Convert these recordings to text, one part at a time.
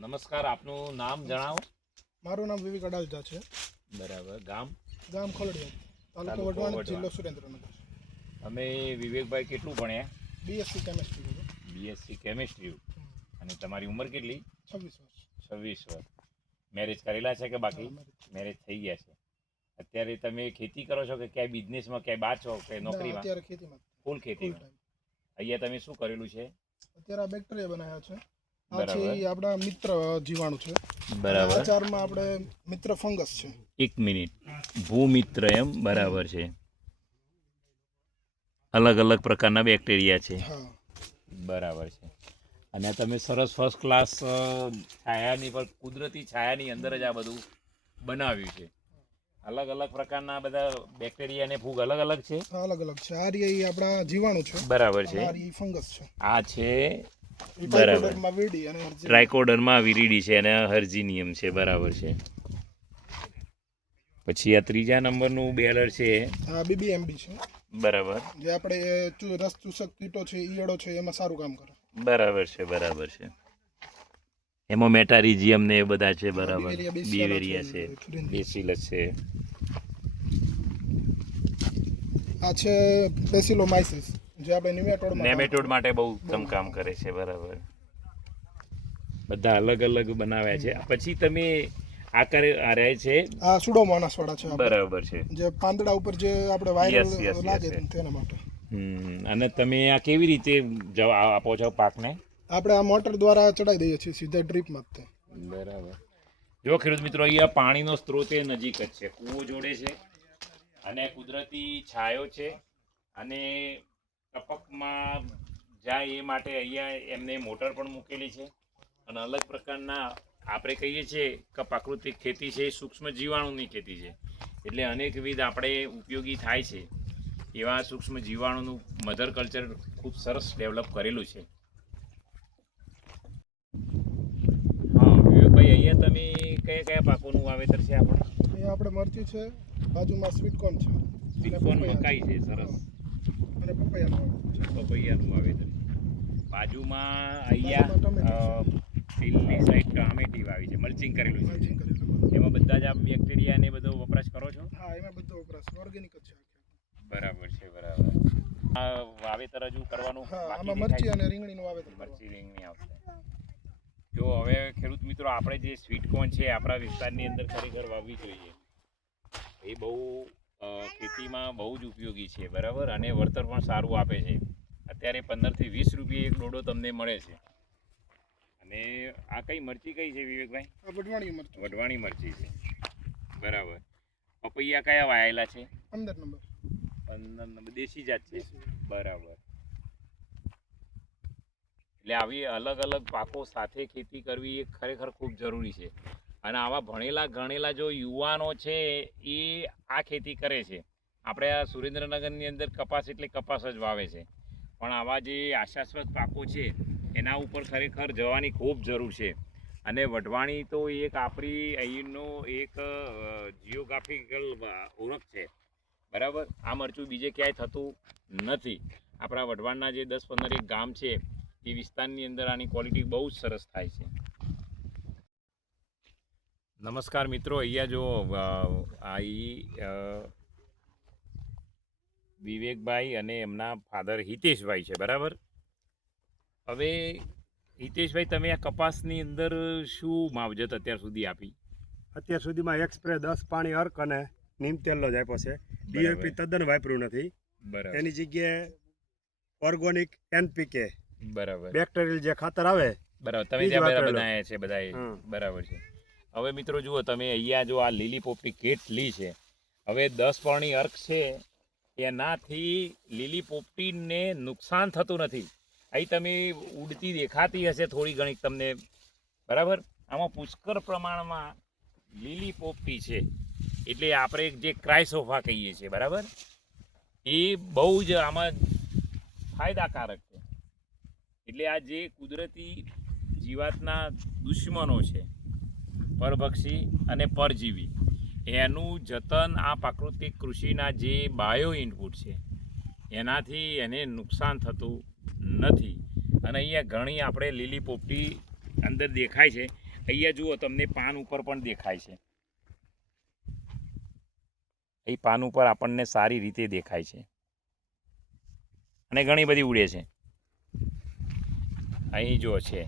નમસ્કાર, આપનું નામ જણાવો. મારું નામ વિવેક અડાલજા છે. બરાબર. ગામ ખોલડિયા, તાલુકો તાલુકો વઢવાણ, વઢવાણ. જિલ્લો સુરેન્દ્રનગર. અમે વિવેકભાઈ કેટલું ભણ્યા? બીએસસી કેમેસ્ટ્રી કરું. BSc chemistry. અને તમારી ઉંમર કેટલી? 26 વર્ષ. 26 વર્ષ. મેરેજ કરેલા છે કે બાકી? હા, marriage. મેરેજ થઈ ગયા છે. અત્યારે તમે ખેતી કરો છો કે ક્યાંય બિઝનેસમાં ક્યાંય બહાર છો કે ના, નોકરીમાં? અત્યારે ખેતીમાં ફૂલ ફૂલ ખેતીમાં. ટાઈમ. અહીંયા તમે શું કરેલું છે? અત્યારે આ બેક્ટેરિયા બનાવ્યા છે. આ બરાબર. છે ઈ આપણા મિત્ર જીવાણુ છે. બરાબર. આચારમાં આપણે મિત્ર ફંગસ છે. 1 મિનિટ. ભૂમિત્ર એમ? બરાબર છે. અલગ અલગ પ્રકારના બેક્ટેરિયા છે. હા, બરાબર છે. અને તમે સરસ ફર્સ્ટ ક્લાસ છાયાની પર કુદરતી છાયાની અંદર જ આ બધું બનાવ્યું છે. અલગ અલગ પ્રકારના બધા બેક્ટેરિયા અને ફૂગ અલગ અલગ છે. હા, અલગ અલગ છે. આ ઈ આપણા જીવાણુ છે. બરાબર છે. આ ઈ ફંગસ છે. આ છે ઈ બરાબર. પાઇકોડર્મા વિરિડી અને હર્ઝિનિયમ. ટ્રાઇકોડર્મા વિરિડી છે અને હર્ઝિનિયમ છે. બરાબર છે. પછી આ ત્રીજા નંબરનું બેલર છે. આ બીબીએમબી છે. બરાબર. જે આપણે રસ ચૂસક કીટો છે, ઈયળો છે, એમાં સારું કામ કરે. બરાબર છે. બરાબર છે. એમાં મેટારિઝિયમ ને એ બધા છે. બરાબર. બીવેરિયા, બીવેરિયા છે, ફ્યુરિન. બેસિલસ છે. આ છે બેસિલોમાઇસિસ, જે આપણે નિમેટોડમાં નેમેટોડ માટે બહુ ઉત્તમ કામ કરે છે. બરાબર. બધા અલગ અલગ બનાવ્યા છે. પછી તમે આ રહે છે. આ સુડોમોનાસ વાળા છે આપણે. બરાબર છે. જે પાંદડા ઉપર જે આપણે વાયરલ Yes, yes, yes, લાગે yes. તેના માટે. અને તમે આ કેવી રીતે આપો છો પાકને? આપણે આ મોટર દ્વારા ચડાઈ દઈએ છીએ સીધા ડ્રીપમાં જ તે. બરાબર. જો ખેડૂત મિત્રો, અહીંયા પાણીનો સ્ત્રોત એ નજીક જ છે. કૂવો જોડે છે અને કુદરતી છાયો છે અને ટપકમાં જાય એ માટે અહીંયા એમને મોટર પણ મૂકેલી છે. અને અલગ પ્રકારના આપણે કહીએ છીએ કે પ્રાકૃતિક ખેતી છે એ સૂક્ષ્મ જીવાણુની ખેતી છે. એટલે અનેકવિધ આપણે ઉપયોગી થાય છે એવા સૂક્ષ્મ જીવાણુનું મધર કલ્ચર ખૂબ સરસ ડેવલપ કરેલું છે. હા વિવેકભાઈ, અહીંયા તમે કયા કયા પાકોનું વાવેતર છે આપણે? અહીંયા આપણે મરચી છે, બાજુમાં સ્વીટકોર્ન છે, સ્વીટકોર્ન, મકાઈ છે. સરસ. અને પપૈયાનું પપૈયાનું વાવેતર છે. બાજુમાં અહીંયા ટમેટું પેલી સાઈડ ટામેટી વાવી છે, મલ્ચિંગ કરેલું છે. મલ્ચિંગ કરેલું. એમાં બધા જ આ બેક્ટેરિયા ને બધો વપરાશ કરો છો? હા, એમાં બધો વપરાશ ઓર્ગેનિક જ છે. બરાબર છે. બરાબર. આ વાવેતર હજુ કરવાનું હા, બાકી આમાં દેખાય મરચી છે? અને રીંગણીનું વાવેતર કરવાનું. મરચી રીંગણી આવશે. જો હવે ખેડૂત મિત્રો, આપણે જે સ્વીટકોર્ન છે આપણા વિસ્તારની અંદર ખરેખર વાવવી જોઈએ. એ બહુ ખેતીમાં બહુ જ ઉપયોગી છે. બરાબર. અને વળતર પણ સારું આપે છે. અત્યારે 15 થી 20 રૂપિયા એક ડોડો તમને મળે છે. અને આ કઈ મરચી કઈ છે વિવેકભાઈ? આ વઢવાણી મરચું. વઢવાણી મરચી છે. બરાબર. પપૈયા કયા વાયેલા છે? 15 નંબર. 15 નંબર દેશી જાત છે. બરાબર. એટલે આવી અલગ અલગ પાકો સાથે ખેતી કરવી એ ખરેખર ખૂબ જરૂરી છે. અને આવા ભણેલા ગણેલા જો યુવાનો છે એ આ ખેતી કરે છે. આપણે આ સુરેન્દ્રનગરની અંદર કપાસ એટલે કપાસ જ વાવે છે. પણ આવા જે આશાસ્પદ પાકો છે એના ઉપર ખરેખર જવાની ખૂબ જરૂર છે. અને વઢવાણી તો એક આપણી અહીંનો એક જિયોગ્રાફિકલ ઓળખ છે. બરાબર. આ મરચું બીજે ક્યાંય થતું નથી. આપણા વઢવાણના જે 10-15 એક ગામ છે એ વિસ્તારની અંદર આની ક્વોલિટી બહુ જ સરસ થાય છે. નમસ્કાર મિત્રો, અહીંયા જો વિવેકભાઈ અને એમના ફાધર હિતેશભાઈ છે. બરાબર. હવે હિતેશભાઈ, તમે આ કપાસની અંદર શું માવજત અત્યાર સુધી આપી? અત્યાર સુધીમાં એક્સપ્રે 10 પાણી અર્ક અને નીમ તેલનો જ આપ્યો છે. ડીએપી તદ્દન વાપર્યું નથી. બરાબર. એની જગ્યાએ ઓર્ગોનિક એનપીકે બરાબર. બેક્ટેરિયલ જે ખાતર આવે. બરાબર. તમે ઈ જ ત્યાં વાપરેલું. બનાવ્યા છે બધાએ. બરાબર છે. હવે મિત્રો જુઓ, તમે અહીંયા જો આ લીલી પોપટી કેટ લી છે. હવે 10 પાણી અર્ક છે એનાથી લીલી પોપટીને નુકસાન થતું નથી. અહીં તમે ઉડતી દેખાતી હશે થોડી ઘણી તમને. બરાબર. આમાં પુષ્કળ પ્રમાણમાં લીલી પોપટી છે. એટલે આપણે જે ક્રાયસોફા કહીએ છીએ. બરાબર. એ બહુ જ આમાં ફાયદાકારક છે. એટલે આ જે કુદરતી જીવાતના દુશ્મનો છે, પરભક્ષી અને પરજીવી, એનું જતન આ પ્રાકૃતિક કૃષિના જે બાયો ઇનપુટ છે એનાથી એને નુકસાન થતું નથી. અને અહીંયા ઘણી આપણે લીલી પોપટી અંદર દેખાય છે. અહીંયા જુઓ તમને પાન ઉપર પણ દેખાય છે, એ પાન ઉપર આપણને સારી રીતે દેખાય છે અને ઘણી બધી ઉડે છે. અહીં જો છે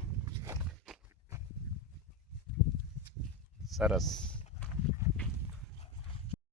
સરસ.